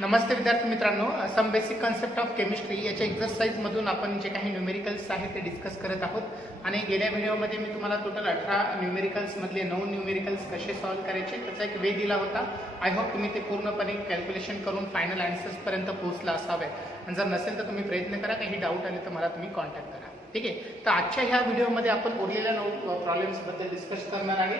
नमस्ते विद्यार्थी मित्रांनो, some basic concept of chemistry याच्या एक्झरसाइज मधून आपण जे काही न्यूमेरिकल्स आहेत ते डिस्कस करत आहोत. आणि गेल्या व्हिडिओमध्ये मी तुम्हाला टोटल 18 न्यूमेरिकल्स मधले 9 न्यूमेरिकल्स कसे सॉल्व्ह करायचे त्याचा एक वे दिला होता. आय होप तुम्ही ते पूर्णपणे कॅल्क्युलेशन करून फायनल आन्सर्स पर्यंत पोहोचला असावे. आणि जर नसेल तर तुम्ही प्रयत्न करा. काही डाऊट आले तर मला तुम्ही कॉन्टॅक्ट करा. ठीक आहे. तर आजच्या ह्या व्हिडिओमध्ये आपण उरलेल्या 9 प्रॉब्लेम्स बद्दल डिस्कस करणार आहे.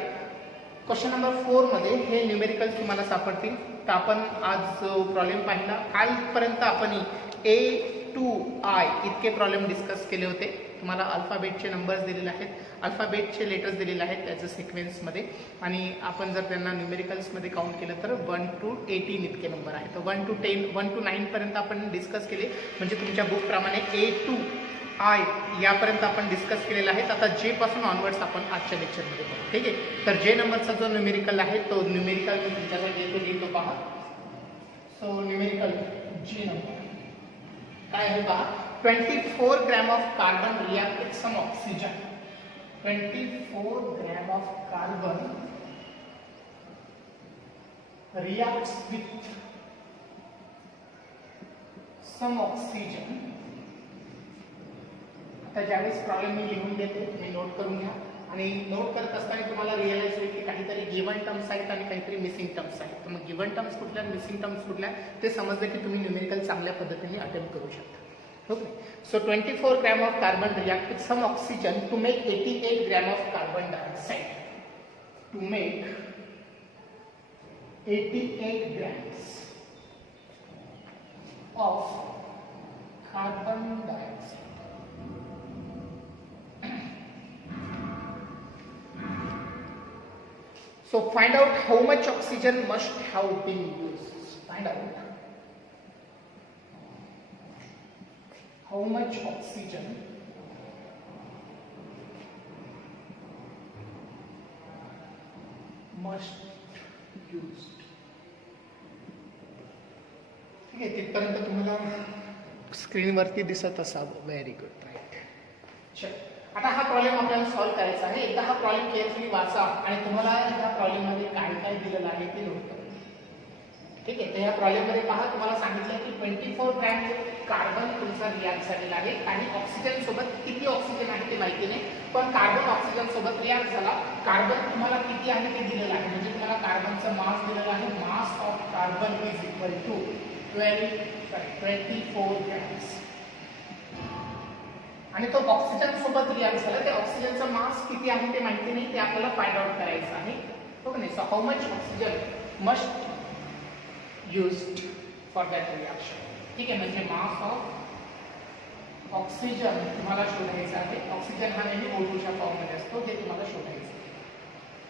क्वेश्चन नंबर 4 मध्ये हे न्यूमेरिकल्स तुम्हाला सापडतील. तर आपण आज जो प्रॉब्लेम पाहिला, कालपर्यंत आपण A to I इतके प्रॉब्लेम डिस्कस केले होते. तुम्हाला अल्फाबेटचे नंबर्स दिलेले आहेत, अल्फाबेटचे लेटर्स दिलेले आहेत त्याचं सिक्वेन्समध्ये. आणि आपण जर त्यांना न्यूमेरिकल्समध्ये काउंट केलं तर 1 to 18 इतके नंबर आहेत. तर 1 to 9 पर्यंत आपण डिस्कस केले. म्हणजे तुमच्या बुकप्रमाणे A to I यापर्यंत आपण डिस्कस केलेला आहे. आता जे पासून ऑनवर्ड्स आपण आजच्या लेक्चरमध्ये बघू. ठीक आहे. तर जे नंबरचा जो न्यूमेरिकल आहे तो न्यूमेरिकल मी तुमच्याकडे लिहितो पहा. सो न्यूमेरिकल जे नंबर काय आहे पहा. 24 gram of carbon react with some oxygen. 24 gram of carbon reacts with some oxygen. आता ज्यावेळेस प्रॉब्लेम मी लिहून देते हे नोट करून घ्या. आणि नोट करत असताना तुम्हाला रिअलाइज होईल की काहीतरी गिव्हन टर्म्स आहेत आणि काहीतरी मिसिंग टर्म्स आहेत. तर मग गिव्हन टर्म्स कुठल्या, मिसिंग टर्म्स कुठल्या ते समजलं की तुम्ही न्यूमेरिकल चांगल्या पद्धतीने अटेम्प्ट करू शकता. Okay. So 24 gram of carbon react with some oxygen to make 88 gram of carbon dioxide. To make 88 grams of carbon dioxide. So find out how much oxygen must have been used. Find out how much oxygen must used. ठीक आहे. तिथपर्यंत तुम्हाला स्क्रीनवरती दिसत असावं. Very good. Right. चल, आता हा problem आपल्याला सॉल्व्ह करायचा आहे. एकदा हा प्रॉब्लेम केअरफुली वाचा आणि तुम्हाला ह्या प्रॉब्लेम मध्ये काय काय दिलेलं आहे ते नोट करा. ठीक आहे. तर ह्या प्रॉब्लेम मध्ये पहा, तुम्हाला सांगितलं की 24 ग्रॅम कार्बन तुमचा रिॲक्ट झालेला आहे. आणि ऑक्सिजन सोबत किती ऑक्सिजन आहे ते माहिती नाही, पण कार्बन ऑक्सिजन सोबत रिॲक्ट झाला. कार्बन तुम्हाला किती आहे ते दिलेलं आहे. म्हणजे तुम्हाला कार्बनचं मास दिलेलं आहे. Mass of carbon is equal to 24 grams. आणि तो ऑक्सिजन सोबत रिॲक्ट झाला. त्या ऑक्सिजनचा मास किती आहे ते माहिती नाही, ते आपल्याला फाइंड आउट करायचं आहे. ओके नाही. So how much oxygen must used for that reaction. ठीक आहे. म्हणजे मास ऑफ ऑक्सिजन तुम्हाला शोधायचा आहे. ऑक्सिजन हा नेहमी O2च्या फॉर्म मध्ये असतो, हे तुम्हाला शोधायचं आहे.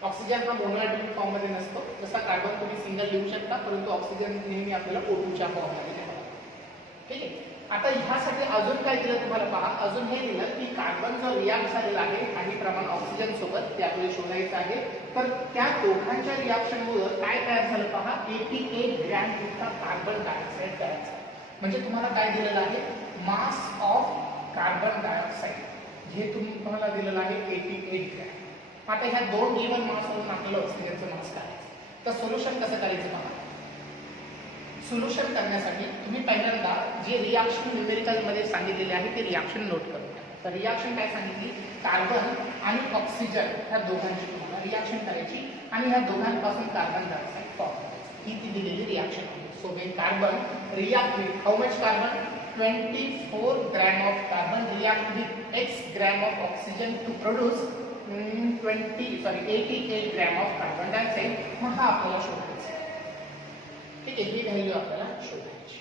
ऑक्सिजन हा मोनोएटॉमिक फॉर्म मध्ये नसतो. जसा कार्बन तुम्ही सिंगल लिहू शकता, परंतु ऑक्सिजन नेहमी आपल्याला O2च्या फॉर्म मध्ये लिहावा. ठीक आहे. आता ह्यासाठी अजून काय दिलं तुम्हाला पहा. अजून हे दिलं की कार्बन जो रिॲक्ट झालेला आहे काही प्रमाण ऑक्सिजन सोबत, ते आपल्याला शोधायचं आहे. तर त्या दोघांच्या रिॲक्शनमुळे काय तयार झालं पहा. 88 ग्रॅम इतका कार्बन डायऑक्साईड तयार झाला. म्हणजे तुम्हाला काय दिलेलं आहे. मास ऑफ कार्बन डायऑक्साईड हे तुम्हाला दिलेलं आहे 88 ग्रॅम. आता ह्या दोन गिव्हन मास वरून आपल्याला ऑक्सिजनचं मास काढायचं. तर सोल्युशन कसं करायचं पहा. सोल्युशन करण्यासाठी तुम्ही पहिल्यांदा जे रिॲक्शन न्यूमेरिकल मध्ये सांगितलेले आहे ते रिॲक्शन नोट करून घ्या. तर रिॲक्शन काय सांगितली. कार्बन आणि ऑक्सिजन ह्या दोघांची तुम्हाला रिॲक्शन करायची आणि ह्या दोघांपासून कार्बन डायऑक्साईड फॉर्म करायचं. ही ती दिलेली रिॲक्शन आहे. So when carbon react with how much carbon 24 gram of carbon react with x gram of oxygen two produce 88 gram of carbon dioxide. मग हा आपल्याला शोधायचा. ठीक आहे. ही व्हॅल्यू आपल्याला शोधायची.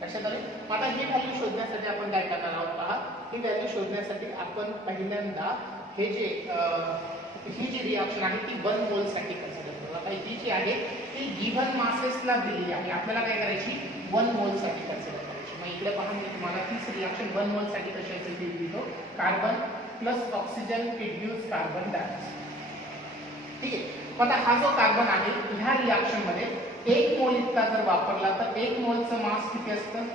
लक्षात आले. आता ही व्हॅल्यू शोधण्यासाठी आपण काय करणार आहोत पहा. ही व्हॅल्यू शोधण्यासाठी आपण पहिल्यांदा ही जी रिॲक्शन आहे ती 1 मोल साठी कन्सिडर करू. आता ही जी आहे ती गिव्हन मासेसला दिलेली आहे. आपल्याला काय करायची 1 मोल साठी कन्सिडर करायची. मग इकडे पहा, मी तुम्हाला तीच रिॲक्शन 1 मोल साठी कशी असेल ती लिहितो. Carbon plus oxygen reduce carbon dioxide. ठीक आहे. आता हा जो कार्बन आहे ह्या रिॲक्शन मध्ये 1 मोल इतका जर वापरला तर 1 मोलचं मास किती असतं.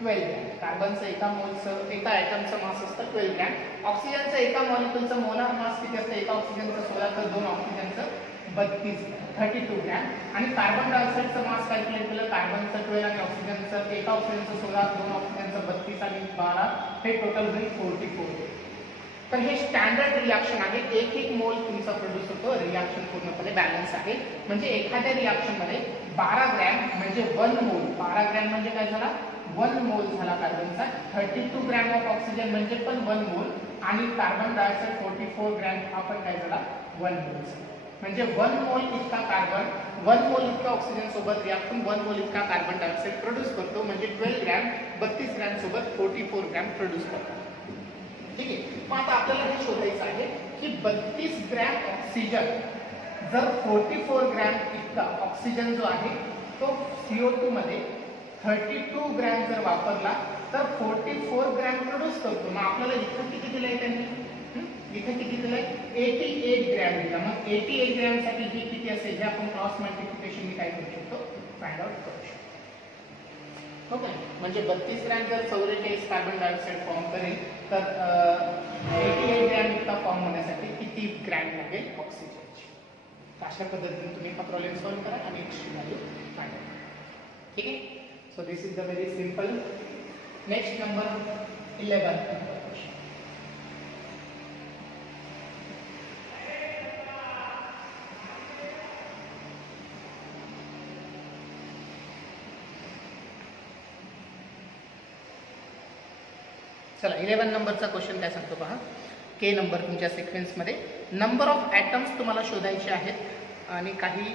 12 ग्रॅम. कार्बनचं एका मोलचं, एका ॲटमचं मास असतं 12 ग्रॅम. ऑक्सिजनचं एका मॉलिक्यूलचं मोलार मास किती असतं. एका ऑक्सिजनचं 16 तर 2 ऑक्सिजनचं 32 ग्रॅम. 32 ग्रॅम. आणि कार्बन डायऑक्साईडचं मास कॅल्क्युलेट केलं, कार्बनचं 12 आणि ऑक्सिजनचं, एका ऑक्सिजनचं 16, 2 ऑक्सिजनचं 32 आणि 12, हे टोटल होईल 44. तर हे स्टँडर्ड रिॲक्शन आहे. एक मोल तुमचा प्रोड्यूस होतो, रिॲक्शन पूर्णपणे बॅलन्स आहे. म्हणजे एखाद्या रिॲक्शनमध्ये 12 ग्रॅम म्हणजे 1 मोल, 12 ग्रॅम म्हणजे काय झाला 1 मोल झाला कार्बनचा, 32 ग्रॅम ऑफ ऑक्सिजन म्हणजे पण 1 मोल, आणि कार्बन डायऑक्साईड 44 ग्रॅम हा पण काय झाला 1 मोल. म्हणजे 1 मोल इतका कार्बन 1 मोल इतका ऑक्सिजन सोबत रिॲक्ट 1 मोल इतका कार्बन डायऑक्साईड प्रोड्यूस करतो. म्हणजे 12 ग्रॅम 32 ग्रॅम सोबत 44 ग्रॅम प्रोड्यूस करतो. ठीक आहे. मग आता आपल्याला हे शोधायचं आहे की 32 ग्रॅम ऑक्सिजन जर 44 ग्रॅम इतका ऑक्सिजन जो आहे तो CO2 मध्ये 32 ग्रॅम जर वापरला तर 44 ग्रॅम प्रोड्यूस करतो. मग आपल्याला इथं किती दिलंय त्यांनी, इथं किती दिलंय 88 ग्रॅम दिला. मग 88 ग्रॅम साठी हे किती असेल हे आपण क्रॉस मल्टिप्लिकेशन काय करू शकतो, फाइंड आउट करू शकतो. ओके. म्हणजे 32 ग्रॅम जर 44 कार्बन डायऑक्साईड फॉर्म करेल तर 88 ग्रॅम इतका फॉर्म होण्यासाठी किती ग्रॅम लागेल ऑक्सिजनची. अशा पद्धतीने तुम्ही हा प्रॉब्लेम सॉल्व्ह करा आणि एक्सची व्हॅल्यू फाइंड आउट करा. ठीक आहे. So this is the very simple. Next number 11. चला 11 नंबरचा क्वेश्चन काय सांगतो पहा. के नंबर तुमच्या सिक्वेन्समध्ये नंबर ऑफ ॲटम्स तुम्हाला शोधायचे आहेत आणि काही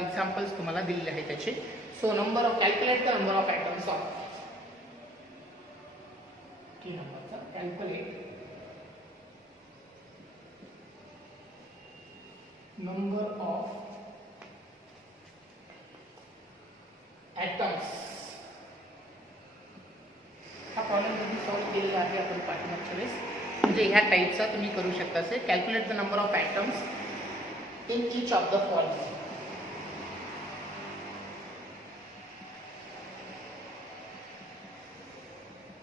एक्झाम्पल्स तुम्हाला दिलेले आहेत त्याचे. So number of calculate the number of atoms of के नंबरचा कॅल्क्युलेट नंबर ऑफ ॲटम्स. हा प्रॉब्लेम तुम्ही सॉल्व्ह केलेला आहे आपण पाठीमागच्या वेळेस. म्हणजे ह्या टाईपचा तुम्ही करू शकता असे. Calculate the number of atoms in each of the following.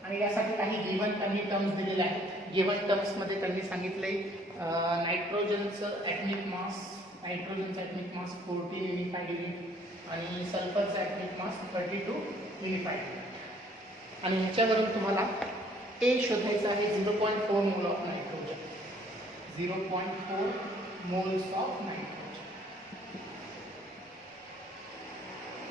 आणि यासाठी काही गिवन त्यांनी टर्म्स दिलेले आहेत. गिवन टर्म्स मध्ये त्यांनी सांगितले नायट्रोजनचं ॲटमिक मास, 14 युनिफाईड युनिट आणि सल्फरचं ॲटमिक मास 32 युनिफाईड. आणि ह्याच्यावरून तुम्हाला ए शोधायचं आहे 0.4 mole of nitrogen, 0.4 moles of nitrogen.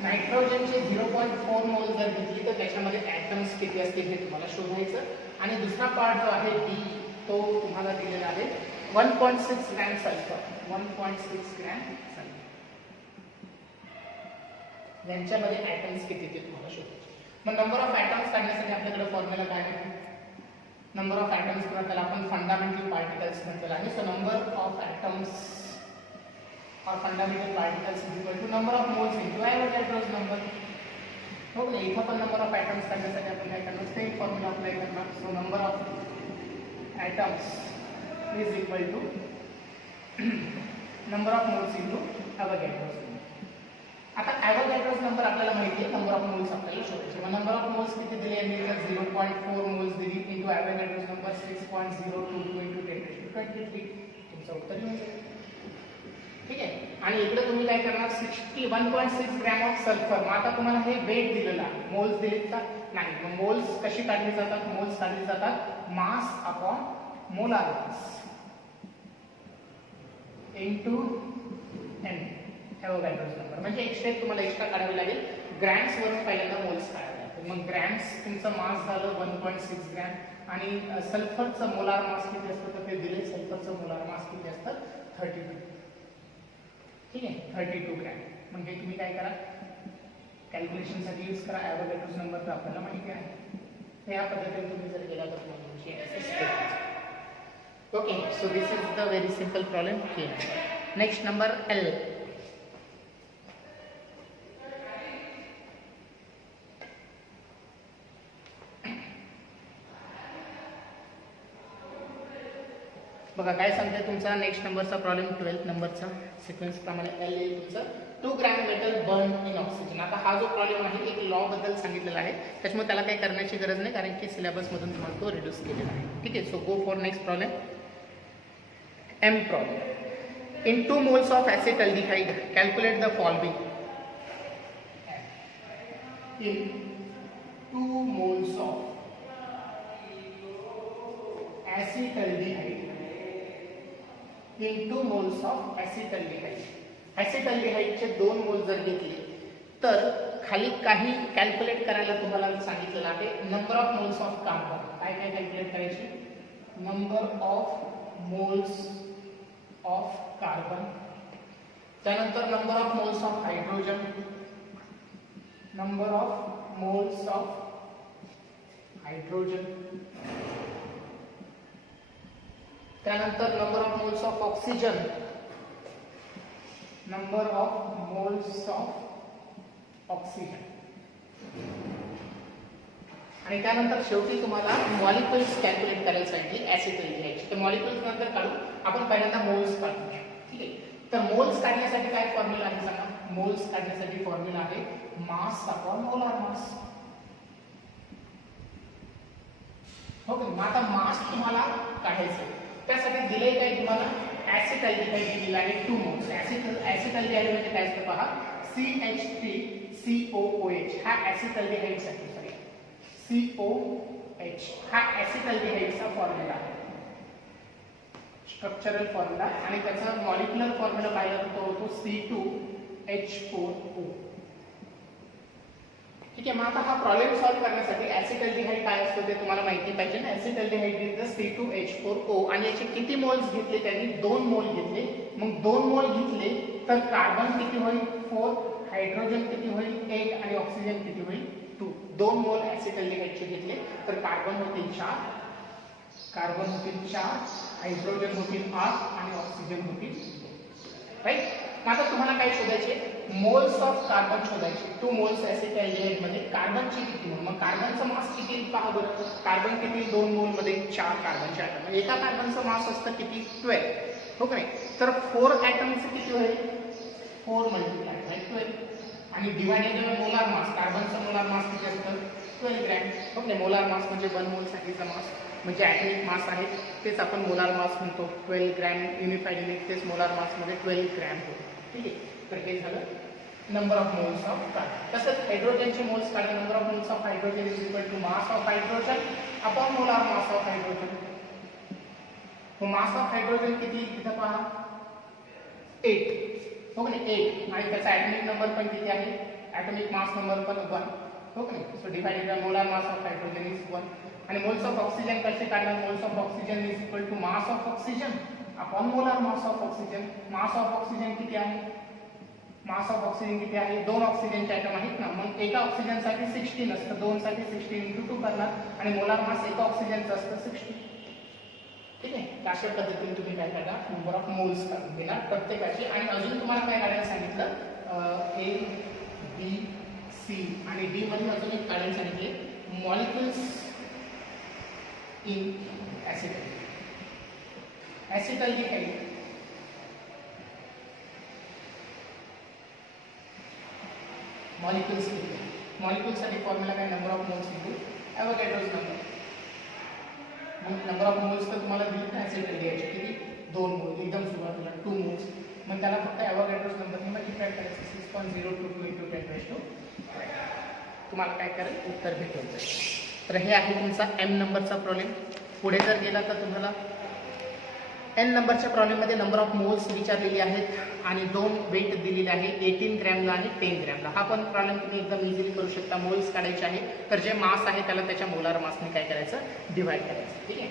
नायट्रोजनचे 0.4 मोल जर घेतली तर त्याच्यामध्ये ॲटम्स किती असतील हे तुम्हाला शोधायचं. आणि दुसरा पार्ट जो आहे डी तो तुम्हाला दिलेला आहे 1.6 ग्रॅम सल्फर, 1.6 ग्रॅम सल्फर. यांच्यामध्ये ॲटम्स किती ते तुम्हाला शोधायचे. मग नंबर ऑफ ॲटम्स काढण्यासाठी आपल्याकडे फॉर्म्युला काय आहे, नंबर ऑफ ॲटम्स किंवा त्याला आपण फंडामेंटल पार्टिकल्स म्हटलेलं आहे. So number of atoms or fundamental particles is equal to number of moles into Avogadro's number. हो ना, इथं पण नंबर ऑफ ॲटम्स काढण्यासाठी आपण काय करणार, सेम फॉर्म्युला अप्लाय करणार. So number of atoms is equal to number of moles into Avogadro's number. आता Avogadro's नंबर आपल्याला माहिती आहे, नंबर ऑफ मोल्स आपल्याला शोधायचे. मग नंबर ऑफ मोल्स किती दिले यांनी, तर 0.4 मोल्स दिली इंटू Avogadro's नंबर 6.022 इंटू 10⁻23. तुमचं उत्तर येऊन जाईल. ठीक आहे. आणि इकडे तुम्ही काय करणार 1.6 ग्रॅम ऑफ सल्फर. मग आता तुम्हाला हे वेट दिलेला, मोल्स दिलेत का नाही. मग मोल्स कशी काढली जातात, मोल्स काढली जातात mass upon molar mass into an Avogadro's number. म्हणजे एक स्टेप तुम्हाला एक्स्ट्रा काढावी लागेल, ग्रॅम्स वरून पहिल्यांदा मोल्स काढावे लागतील. मग ग्रॅम्स तुमचं मास झालं 1.6 ग्रॅम आणि सल्फरचं मोलार मास किती असतं तर ते दिले. सल्फरचं मोलार मास किती असतं 32. ठीक आहे, 32 ग्रॅम. म्हणजे तुम्ही काय करा कॅल्क्युलेशनसाठी यूज करा Avogadro's नंबर, तर आपल्याला माहिती आहे. या पद्धतीने तुम्ही जर गेला तर तुम्हाला okay. So this is the very simple problem. Next number L. बघा काय सांगते तुमचा नेक्स्ट नंबरचा प्रॉब्लेम 12th नंबरचा सिक्वेन्स प्रमाणे एल येईल तुमचं 2 gram metal burn in oxygen. आता हा जो प्रॉब्लेम आहे एक लॉ बद्दल सांगितलेला आहे, त्याच्यामुळे त्याला काही करण्याची गरज नाही कारण की सिलेबस मधून तुम्हाला तो रिड्यूस केलेला आहे. ठीक आहे. So go for next problem, M problem. In 2 moles of acetaldehyde, calculate the following. In 2 moles of acetaldehyde, in 2 moles of acetaldehyde, acetaldehyde चे 2 मोल जर घेतले तर खाली काही कॅल्क्युलेट करायला तुम्हाला सांगितलेलं आहे. Number of moles of carbon, काय काय कॅल्क्युलेट करायची? Number of moles of carbon, त्यानंतर number of moles of hydrogen, number of moles of hydrogen, त्यानंतर number of moles of oxygen, number of moles of oxygen, आणि त्यानंतर शेवटी तुम्हाला molecules calculate करायला सांगितले ऍसिडल्डिहाइडचे. तर मॉलिक्युल्स नंतर काढू, आपण पहिल्यांदा मोल्स काढू. ठीक आहे, तर मोल्स काढण्यासाठी काय फॉर्म्युला आहे सांगा? मोल्स काढण्यासाठी फॉर्म्युला आहे मास अपॉन मोलार मास. ओके, मग आता मास तुम्हाला काढायचं, त्यासाठी दिले काय तुम्हाला? ऍसिडल्डिहाइड दिलेला आहे 2 मोल्स. ऍसिडल्डिहाइड म्हणजे काय असतं पहा, CH3COOH हा ऍसिडल्डिहाइड साठी, सॉरी COH हा ऍसिडल्डिहाइडचा फॉर्म्युला आहे, स्ट्रक्चरल फॉर्म्युला, आणि त्याचा मॉलिक्युलर फॉर्म्युला पाहिला तो होतो C2H4O. ठीक आहे, मग आता हा प्रॉब्लेम सॉल्व्ह करण्यासाठी ऍसिडल्डिहाइड काय असतो ते तुम्हाला माहिती पाहिजे ना. ऍसिडल्डिहाइड इज द C2H4O, आणि याचे किती मोल्स घेतले त्यांनी? 2 मोल घेतले. मग 2 मोल घेतले तर कार्बन किती होईल? 4, हायड्रोजन किती होईल? 8, आणि ऑक्सिजन किती होईल? 2. 2 मोल ऍसिडल्डिहाइडचे घेतले तर कार्बन होतील 4, हायड्रोजन होतील 8, आणि ऑक्सिजन होतील 2. राईट. मग आता तुम्हाला काय शोधायचे? मोल्स ऑफ कार्बन शोधायचे. 2 मोल्स ऍसिडल्डिहाइड मध्ये कार्बनची किती मोल? मग कार्बनचा मास किती पहा बरं. कार्बन किती? 2 मोल मध्ये 4 कार्बनचे ऍटम, एका कार्बनचा मास असतं किती? 12. हो का नाही? तर 4 ऍटमचे किती होईल? 4 मल्टिप्लाइड बाय 12, आणि डिवाइडेड बाय मोलार मास. कार्बनचा मोलार मास किती असतं? 12 ग्रॅम. हो नाही, मोलार मास म्हणजे 1 मोल साठीचा मास, म्हणजे ॲटॉमिक मास आहे, तेच आपण मोलार मास म्हणतो. 12 ग्रॅम युनिफाईड युनिट, तेच मोलार मास मध्ये 12 ग्रॅम होतो. ठीक आहे, तर हे झालं number of moles of carbon. तसंच हायड्रोजनचे मोल्स काढले. Number of moles of hydrogen is equal to mass of hydrogen upon molar mass of hydrogen. Mass of hydrogen किती इथं पहा? 8. हो का नाही? 8, आणि त्याचा ॲटॉमिक नंबर पण किती आहे? ॲटॉमिक मास नंबर पण 1. हो का नाही? So divided by molar mass of hydrogen is 1. आणि मोल्स ऑफ ऑक्सिजन कसे काढणार? Moles of oxygen is equal to mass of oxygen upon molar mass of oxygen. Mass of oxygen किती आहे? Mass of oxygen किती आहे? 2 ऑक्सिजनचे item आहेत ना, मग एका ऑक्सिजनसाठी 16 असतं, 2 साठी 16 × 2 करणार, आणि मोलार मास एका ऑक्सिजनचं असतं 60. ठीक आहे, अशा पद्धतीने तुम्ही काय करणार? नंबर ऑफ मोल्स काढून घेणार प्रत्येकाची. आणि अजून तुम्हाला काय काढायला सांगितलं? A, B, C, आणि D मध्ये अजून एक काढायला सांगितले मॉलिक्युल्स इन ऍसिडल्डिहाइड. मॉलिक्युल्स किती? मॉलिक्युल्ससाठी फॉर्म्युला काय? Number of moles into Avogadro's number. मग नंबर ऑफ मोल्स तर तुम्हाला दिली ना ऍसिडल्डिहाइडचे किती? 2 मोल, एकदम सुरुवातीला 2 मोल्स. मग त्याला फक्त ॲव्होगॅड्रोज नंबरने मल्टिप्लाय करायचं. 6.022 × 10⁻². तुम्हाला काय करेल? उत्तर भेटून जाईल. तर हे आहे तुमचा M नंबरचा प्रॉब्लेम. पुढे जर गेला तर तुम्हाला N नंबरच्या प्रॉब्लेममध्ये नंबर ऑफ मोल्स विचारलेली आहेत, आणि 2 वेट दिलेले आहे, 18 ग्रॅमला आणि 10 ग्रॅमला. हा पण प्रॉब्लेम तुम्ही एकदम इझिली करू शकता. मोल्स काढायचे आहे, तर जे मास आहे त्याला त्याच्या मोलार मासने काय करायचं? डिवाइड करायचं. ठीक आहे.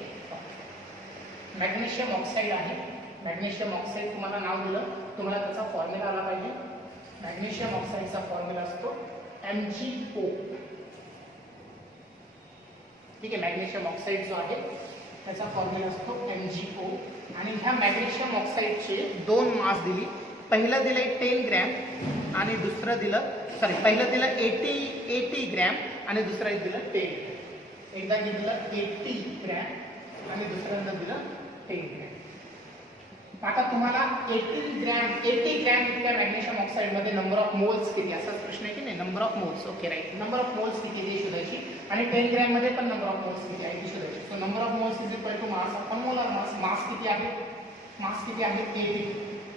मॅग्नेशियम ऑक्साईड आहे. मॅग्नेशियम ऑक्साईड तुम्हाला नाव दिलं, तुम्हाला त्याचा फॉर्म्युला आला पाहिजे. मॅग्नेशियम ऑक्साईडचा फॉर्म्युला असतो MgO. ठीक आहे, मॅग्नेशियम ऑक्साईड जो आहे त्याचा फॉर्म्युला असतो MgO. आणि ह्या मॅग्नेशियम ऑक्साईडचे 2 मास दिली. पहिलं दिलंय 10 ग्रॅम, आणि दुसरं दिलं, सॉरी, पहिलं दिलं 80 ग्रॅम, आणि दुसरं दिलं 10. एकदा दिलं 80 ग्रॅम, आणि दुसऱ्यांदा दिलं 10 ग्रॅम. आता तुम्हाला 80 ग्रॅम इतक्या मॅग्नेशियम ऑक्साईड मध्ये नंबर ऑफ मोल्स किती, असाच प्रश्न आहे की नाही? Number of moles. Okay, right. Number of moles किती ते शोधायची, आणि 10 ग्रॅम मध्ये पण नंबर ऑफ मोल्स किती आहे ते शोधायची. So number of moles is equal to mass upon molar mass. Mass किती आहे? 80.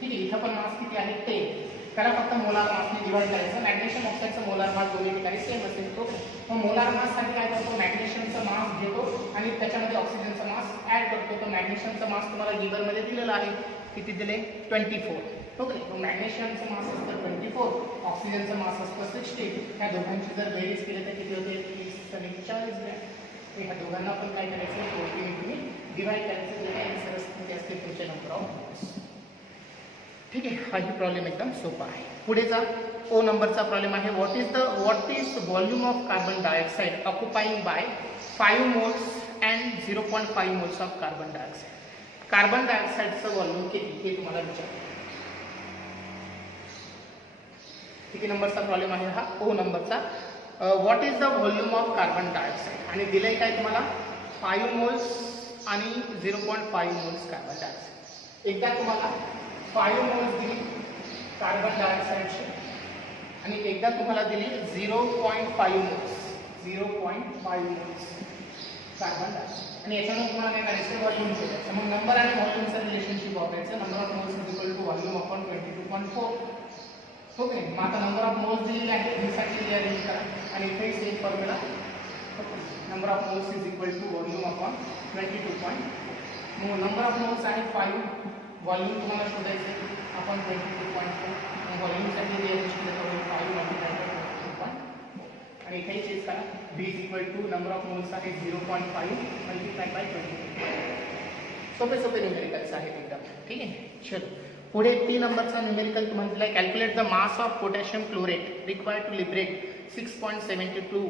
ठीक आहे, इथं पण मास किती आहे 10. त्याला फक्त मोलार मासने डिवाइड करायचं. मॅग्नेशियम ऑक्साईडचं मोलार मास दोन्ही ठिकाणी सेम असेल तो. मग मोलार माससाठी काय करतो, मॅग्नेशियमचं मास घेतो आणि त्याच्यामध्ये ऑक्सिजनचं मास ऍड करतो. तर मॅग्नेशियमचं मास तुम्हाला गिव्हनमध्ये दिलेलं आहे, किती दिले 24. ओके, मग मॅग्नेशियमचं मास असतं 24, ऑक्सिजनचं मास असतं 60. ह्या दोघांची जर बेरीज केली तर किती होते 30 आणि 40 ग्रॅम. ह्या दोघांना आपण काय करायचं, दोघांनी डिवाइड करायचं. जे काही आन्सर असते असते तुमचे नंबर ऑफ मोल्स. ठीक आहे, हा ही प्रॉब्लेम एकदम सोपा आहे. पुढेचा ओ नंबरचा प्रॉब्लेम आहे. What is volume of carbon dioxide occupying by 5 moles and 0.5 moles of carbon dioxide. Carbon डायऑक्साईडचं व्हॉल्यूम किती हे तुम्हाला विचारतो. किती नंबरचा प्रॉब्लेम आहे हा, ओ नंबरचा. What is the volume of carbon dioxide आणि दिलंय काय तुम्हाला 5 मोल्स आणि 0.5 मोल्स कार्बन डायऑक्साईड. एकदा तुम्हाला 5 मोल्स दिली कार्बन डायऑक्साईडची आणि एकदा तुम्हाला दिली 0.5 मोल्स कार्बन डायऑक्साईड. आणि याच्यानं तुम्हाला काय करायचं, व्हॉल्यूम शोधायचं. मग नंबर आणि व्हॉल्यूमचं रिलेशनशिप वापरायचं. Number of moles is equal to volume upon 22.4. Okay, मग आता नंबर ऑफ मोल्स दिलेले आहे, हीसाठी रिअरेंज करा आणि इथे same formula. Number of moles is equal to volume upon 22.4. मग नंबर ऑफ मोल्स आहे 5, व्हॉल्यूम तुम्हाला शोधायचं आपण 22.4. मग व्हॉल्यूमसाठी रिअरेंज केलं तर 5 मल्टिप्लाय बाय 22.4 आणि इथे चेक करा. B is equal to number of moles आहे 0.5 मल्टिप्लाय बाय 22. सोपे सोपे न्यूमेरिकल्स आहेत एकदम. ठीक आहे, चलो पुढे 3 नंबरचा न्यूमेरिकल तुम्हाला दिला. Calculate the mass of potassium chlorate required to liberate 6.72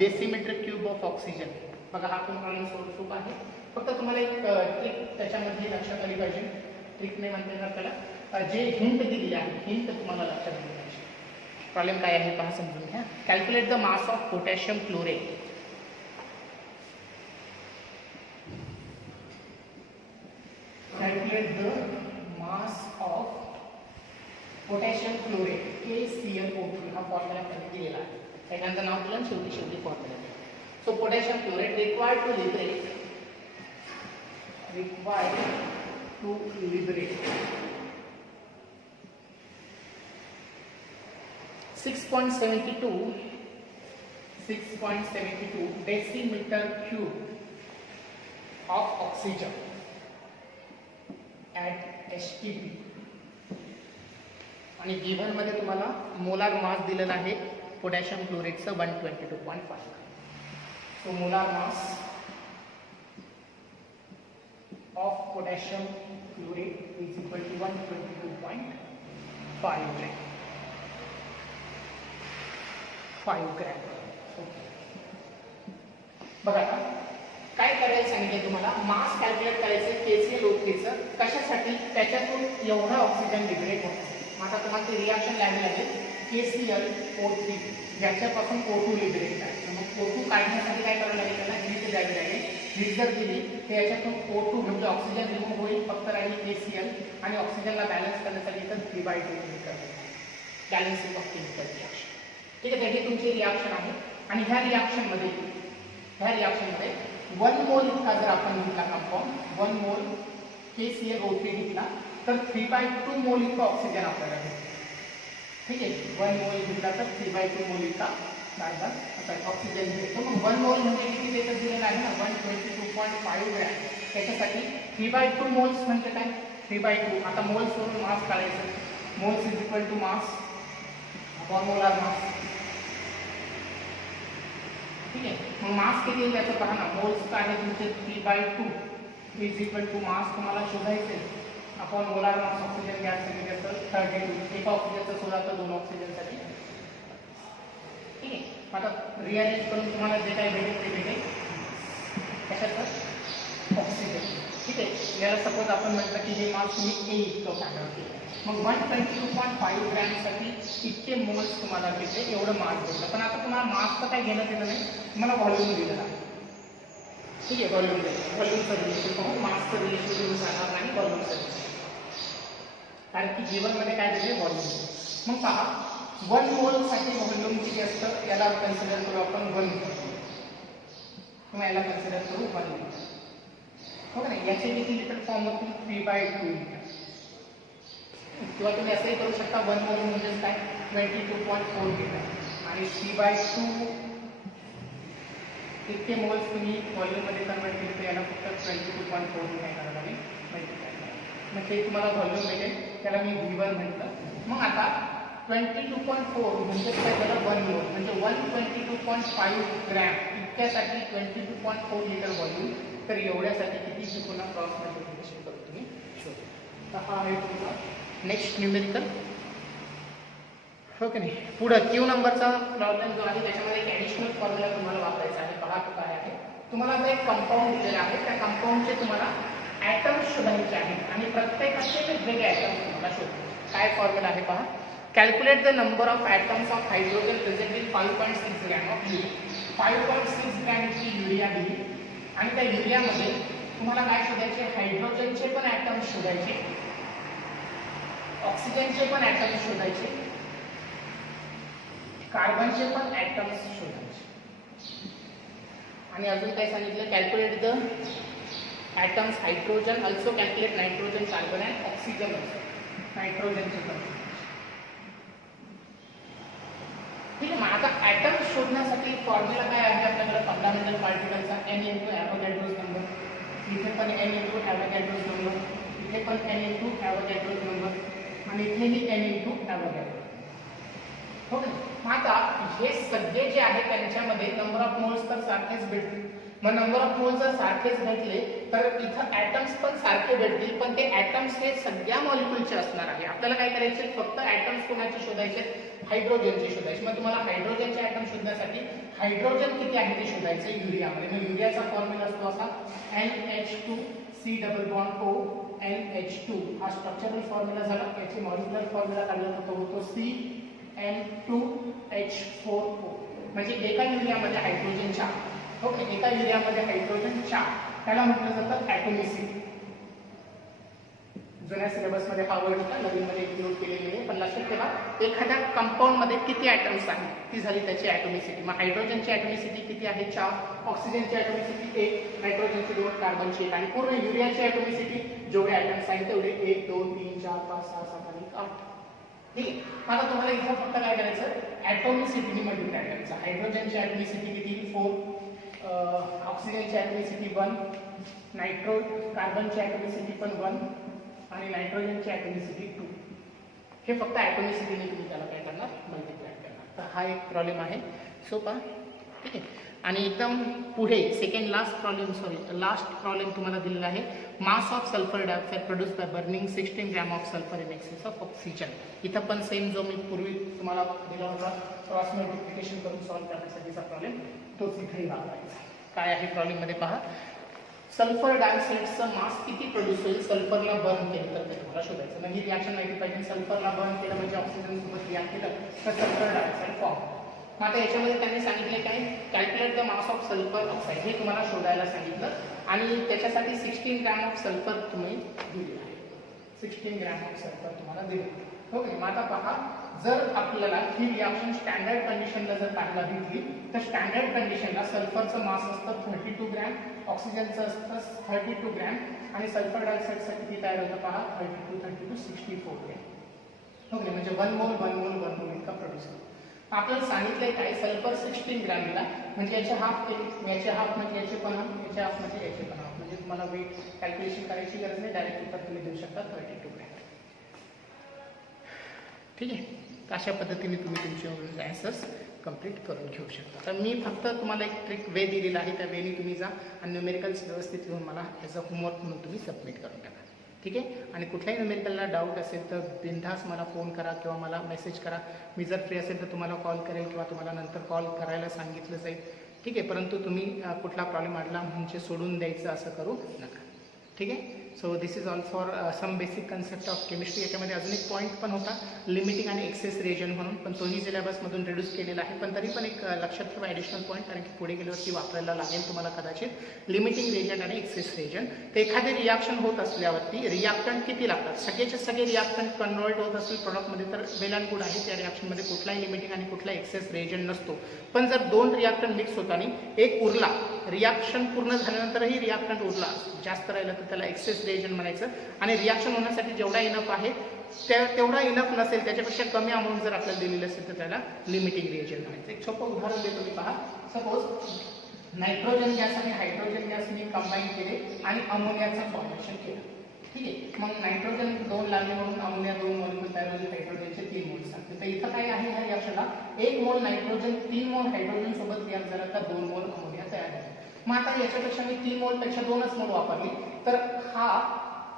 decimetre cube of oxygen. बघा हा पण प्रॉब्लेम सोपा आहे. फक्त तुम्हाला एक ट्रिक त्याच्यामध्ये लक्षात आली पाहिजे. ट्रिक नाही म्हणते ना त्याला, जे हिंट दिलेली आहे हिंट तुम्हाला लक्षात आली पाहिजे. प्रॉब्लेम काय आहे पहा, समजून घ्या. Calculate the mass of potassium chlorate. Calculate the mass of potassium chlorate KClO3 हा फॉर्म्युला त्यांनी दिलेला आहे. त्यानंतर नाव दिलं शेवटी formula. So potassium chlorate required to liberate 6.72 decimetre cube of oxygen at HTP. आणि गिव्हन मध्ये तुम्हाला मोलार मास दिलेला आहे पोटॅशियम क्लोरेटचं 122.5. So molar mass of potassium chlorate is equal to 122.5 gram. बघा आता काय करायचं सांगितलं तुम्हाला, मास कॅल्क्युलेट करायचं KClO3चं. कशासाठी, त्याच्यातून एवढा ऑक्सिजन लिबरेट होतो. मग आता तुम्हाला ते रिॲक्शन लिहावी लागेल. KClO3 याच्यापासून O2 लिबरेट करायचं. मग O2 काढण्यासाठी काय करावं लागेल, त्याला हीट द्यावी लागेल. हीट जर दिली तर याच्यातून O2 म्हणजे ऑक्सिजन रिमूव्ह होईल, फक्त राहील KCl आणि ऑक्सिजनला बॅलन्स करण्यासाठी इथं 3/2 करायचं. Balancing of chemical reaction. ठीक आहे, त्याची तुमची रिॲक्शन आहे. आणि ह्या रिॲक्शनमध्ये 1 मोल इतका जर आपण घेतला कंपाऊंड, 1 मोल KClO3 घेतला तर 3/2 मोल इतका ऑक्सिजन आपल्याला भेटतो. ठीक आहे, 1 मोल घेतला तर 3/2 मोल इतका ऑक्सिजन भेटतो. मग 1 मोल म्हणजे किती देतात दिलेलं आहे ना, 122.5 ग्रॅम. त्याच्यासाठी 3/2 मोल्स म्हणजे काय, 3/2. आता मोल्स वरून मास काढायचं. Moles is equal to mass upon molar mass. ठीक आहे, मग मास किती येईल त्याचं पहा ना. मोल्स काय आहे तुमचे 3/2 इज इक्वल टू मास तुम्हाला शोधायचे अपॉन मोलार मास. ऑक्सिजन गॅससाठी असतं 32. एका ऑक्सिजनचं 16 तर 2 ऑक्सिजनसाठी. ठीक आहे, आता रिअरेंज करून तुम्हाला जे काही भेटेल ते भेटेल कशाचं, ऑक्सिजन. ठीक आहे, याला सपोज आपण म्हटलं की हे मास तुम्ही A इतकं फायनल केलं. मग 122.5 ग्रॅमसाठी इतके मोल्स तुम्हाला भेटले, एवढं मास भेटलं. पण आता तुम्हाला मासचं काय घेणं देणं नाही, तुम्हाला व्हॉल्यूम दिलेलं आहे. ठीक आहे, व्हॉल्यूम दिलं. व्हॉल्यूमचं रिलेशन पाहून मासचं रिलेशन घेऊन जाणार नाही, व्हॉल्यूमचं रिलेशन. कारण की जीवनमध्ये काय दिले, व्हॉल्यूम. मग पहा 1 मोलसाठी व्हॉल्यूम किती असतं, याला कन्सिडर करू आपण 1 किंवा याला कन्सिडर करू 1 लिटर. हो का नाही, याचे किती लिटर फॉर्म होतील 3/2 लिटर. किंवा तुम्ही असंही करू शकता 1 मोल म्हणजेच काय 22.4 मीटर आणि C/2 इतके मोल्स तुम्ही व्हॉल्यूममध्ये कन्वर्ट केले तर याला फक्त 22.4 काय करायला लागेल मल्टिप्लाय करा. मग ते तुम्हाला व्हॉल्यूम मिळेल, त्याला मी V1 म्हटलं. मग आता 22.4 म्हणजे काय झालं 1 मोल म्हणजे 122.5 ग्रॅम इतक्यासाठी 22.4 लिटर व्हॉल्यूम. तर एवढ्यासाठी किती पुन्हा क्रॉस मल्टिप्लिकेशन करून तुम्ही शोधू. तर हा आहे तुमचा नेक्स्ट न्यूमेरिकल. हो की नाही. पुढं क्यू नंबरचा प्रॉब्लेम जो आहे त्याच्यामध्ये एक ॲडिशनल फॉर्म्युला तुम्हाला वापरायचा आहे. पहा तो काय आहे. तुम्हाला आता एक कंपाऊंड दिलेला आहे, त्या कंपाऊंडचे तुम्हाला ॲटम्स शोधायचे आहेत आणि प्रत्येकाचे वेगवेगळे ॲटम्स तुम्हाला शोधायचे. काय फॉर्म्युला आहे पहा. Calculate the number of atoms of hydrogen present in 5.6 gram of urea. 5.6 ग्रॅमची युरिया दिली आणि त्या युरियामध्ये तुम्हाला काय शोधायचे, हायड्रोजनचे पण ॲटम्स शोधायचे, ऑक्सिजनचे पण ॲटम्स शोधायचे, कार्बनचे पण ॲटम्स शोधायचे. आणि अजून काय सांगितलं, calculate the atoms hydrogen, also calculate nitrogen, carbon and oxygen also. नायट्रोजनचे पण. ठीक आहे. मग आता ॲटम्स शोधण्यासाठी फॉर्म्युला काय आहे आपल्याकडे फंडामेंटल पार्टिकलचा n × ॲव्होगॅड्रोज नंबर. इथे पण n × ॲव्होगॅड्रोज नंबर, इथे पण n × ॲव्होगॅड्रोज नंबर आणि इथेही n × ॲव्होगॅड्रोज. हो ना. मग आता हे सगळे जे आहे त्यांच्यामध्ये नंबर ऑफ मोल्स तर सारखेच भेटतील. मग नंबर ऑफ मोल्स जर सारखेच भेटले तर इथं ॲटम्स पण सारखे भेटतील, पण ते ॲटम्स हे सगळ्या मॉलिक्युलचे असणार आहे. आपल्याला काय करायचे, फक्त ॲटम्स कोणाचे शोधायचे, हायड्रोजनचे शोधायचे. मग तुम्हाला हायड्रोजनचे ॲटम शोधण्यासाठी हायड्रोजन किती आहे ते शोधायचे युरियामध्ये. मग युरियाचा फॉर्म्युला असतो असा NH2C double bond O NH2. हा स्ट्रक्चरल फॉर्म्युला झाला. याचे मॉलिक्युलर फॉर्म्युला काढला होतो CN2H4O. म्हणजे एका युरियामध्ये हायड्रोजन 4. हो, एका युरियामध्ये हायड्रोजन 4. त्याला म्हटलं जातं ॲटोमिसिटी. जुन्या सिलेबसमध्ये हा वर्ड होता, नवीनमध्ये इन्क्लूड केलेली आहे. पण लक्षात ठेवा, एखाद्या कंपाऊंडमध्ये किती ॲटम्स आहेत ती झाली त्याची ॲटोमिसिटी. मग हायड्रोजनची ॲटोमिसिटी किती आहे 4, ऑक्सिजनची ॲटोमिसिटी 1, नायट्रोजनची 2, कार्बनची 1 आणि पूर्ण युरियाची ॲटोमिसिटी जेवढे ॲटम्स आहेत तेवढे 1 2 3 4 5 6 7 आणि 8. ठीक आहे. आता तुम्हाला इथं फक्त काय करायचं, ॲटोमिसिटीने मल्टिप्लाय करायचं. हायड्रोजनची ॲटोमिसिटी किती 4, ऑक्सिजनची ॲटोमिसिटी 1, कार्बनची ॲटोमिसिटी पण 1 आणि नायट्रोजनची ॲटोमिसिटी 2. हे फक्त ॲटोमिसिटीने तुम्ही त्याला काय करणार, मल्टिप्लाय करणार. तर हा एक प्रॉब्लेम आहे, सोपा. ठीक आहे. आणि एकदम पुढे लास्ट प्रॉब्लेम तुम्हाला दिलेला आहे. Mass of sulphur dioxide produce by burning 16 gram of sulphur in excess of oxygen. इथं पण सेम जो मी पूर्वी तुम्हाला दिला होता क्रॉस मल्टिप्लिकेशन करून सॉल्व्ह करण्यासाठीचा प्रॉब्लेम तोच इथेही वापरायचा. काय आहे प्रॉब्लेममध्ये पहा. सल्फर डायऑक्साइडचं मास किती प्रोड्यूस होईल सल्फरला बर्न केलं तर ते तुम्हाला शोधायचं. मग ही रिॲक्शन माहिती पाहिजे. सल्फरला बर्न केलं म्हणजे ऑक्सिजन सोबत रिॲक्ट केलं तर सल्फर डायऑक्साइड फॉर्म. मग आता याच्यामध्ये त्यांनी सांगितले काय, calculate the mass of sulphur oxide. हे तुम्हाला शोधायला सांगितलं आणि त्याच्यासाठी 16 ग्रॅम ऑफ सल्फर तुम्ही दिले आहे. 16 ग्रॅम ऑफ सल्फर तुम्हाला दिले. ओके. मग आता पहा, जर आपल्याला ही रिॲक्शन स्टँडर्ड कंडिशनला जर टाकला भेटली तर स्टँडर्ड कंडिशनला सल्फरचं मास असतं 32 ग्रॅम, ऑक्सिजनचं असतं 32 ग्रॅम आणि सल्फर डायऑक्साईडचं किती तयार होतं पहा 32 64 ग्रॅम. ओके. म्हणजे 1 मोल इतका प्रोड्यूस होतो. आपल्याला सांगितलंय काय, सल्फर 16 ग्रॅम दिला म्हणजे याचे हाफ केले, याचे हाफ म्हणजे याचे पण हाफ, याचे हाफ म्हणजे याचे पण हाफ. म्हणजे तुम्हाला वेट कॅल्क्युलेशन करायची गरज नाही, डायरेक्ट उत्तर तुम्ही देऊ शकता 32 ग्रॅम. ठीक आहे. अशा पद्धतीने तुम्ही तुमचे ॲन्सर्स कंप्लीट करून घेऊ शकता. तर मी फक्त तुम्हाला एक ट्रिक वे दिलेला आहे, त्या वेनी तुम्ही जा आणि न्यूमेरिकल्स व्यवस्थित लिहून मला ॲज अ होमवर्क म्हणून तुम्ही सबमिट करून टाका. ठीक आहे. आणि कुठल्याही न्यूमेरिकलला डाऊट असेल तर बिनधास्त मला फोन करा किंवा मला मेसेज करा. मी जर फ्री असेल तर तुम्हाला कॉल करेल किंवा तुम्हाला नंतर कॉल करायला सांगितलं जाईल. ठीक आहे. परंतु तुम्ही कुठला प्रॉब्लेम आला म्हणजे सोडून द्यायचं असं करू नका. ठीक आहे. So this is all for some basic concept of chemistry. याच्यामध्ये अजून एक पॉईंट पण होता लिमिटिंग आणि एक्सेस रिएजन म्हणून, पण तोही सिलेबसमधून रिड्यूस केलेला आहे. पण तरी पण एक लक्षात ठेवा ॲडिशनल पॉईंट, कारण की पुढे गेल्यावरती वापरायला लागेल तुम्हाला कदाचित. लिमिटिंग रिएजन आणि एक्सेस रिएजन. तर एखादे रिॲक्शन होत असल्यावरती रिॲक्टंट किती लागतात, सगळेचे सगळे रिॲक्टंट कन्वर्ट होत असतील प्रॉडक्टमध्ये तर वेल अँड गुड आहे. त्या रिॲक्शनमध्ये कुठलाही लिमिटिंग आणि कुठला एक्सेस रिएजन नसतो. पण जर 2 रिॲक्टंट मिक्स होताना एक उरला, रिॲक्शन पूर्ण झाल्यानंतरही रिॲक्टंट उरला, जास्त राहिलं तर त्याला एक्सेस रिएजन म्हणायचं. आणि रिॲक्शन होण्यासाठी जेवढा इनफ आहे तेवढा इनफ नसेल, त्याच्यापेक्षा कमी अमाऊंट जर आपल्याला दिलेली असेल तर त्याला लिमिटिंग रिएजंट म्हणायचं. एक सोपं उदाहरण देतो मी, पहा. सपोज नायट्रोजन गॅस आणि हायड्रोजन गॅस मी कंबाईन केले आणि अमोनियाचं फॉर्मेशन केलं. ठीक आहे, मग नायट्रोजन 2 लागले म्हणून अमोनिया 2 मॉलिक्युल तयार झाले, हायड्रोजनचे 3 मोल सांगते. तर इथं काय आहे ह्या रिॲक्शनला 1 मोल नायट्रोजन 3 मोल हायड्रोजन सोबत रिॲक्ट झाला तर 2 मोल अमोनिया तयार झाला. मग आता याच्यापेक्षा मी 3 मोल पेक्षा 2च मोल वापरले तर हा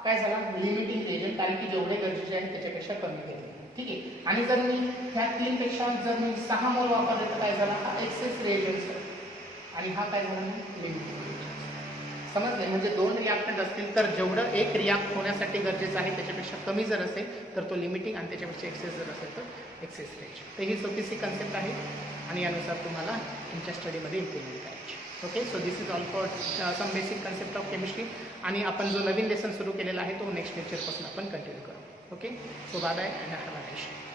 काय झाला लिमिटिंग रिएजंट, कारण की जेवढे गरजेचे आहे त्याच्यापेक्षा कमी घेतले. ठीक आहे, आणि जर मी ह्या 3 पेक्षा जर मी 6 मोल वापरले तर काय झाला हा एक्सेस रिएजंट आणि हा काय झाला लिमिटिंग रिएजंट. समजले? म्हणजे 2 रिॲक्टंट असतील तर जेवढं एक रिॲक्ट होण्यासाठी गरजेचं आहे त्याच्यापेक्षा कमी जर असेल तर तो लिमिटिंग आणि त्याच्यापेक्षा एक्सेस जर असेल तर एक्सेस रिएजंट. तर ही सोपीशी कन्सेप्ट आहे आणि यानुसार तुम्हाला तुमच्या स्टडीमध्ये इम्प्लिमेंट करायची. Okay, so this is all for some basic concept of chemistry. आणि आपण जो नवीन लेसन सुरू केलेला आहे तो नेक्स्ट लेक्चरपासून आपण कंटिन्यू करू. Okay, so bye bye and have a nice day.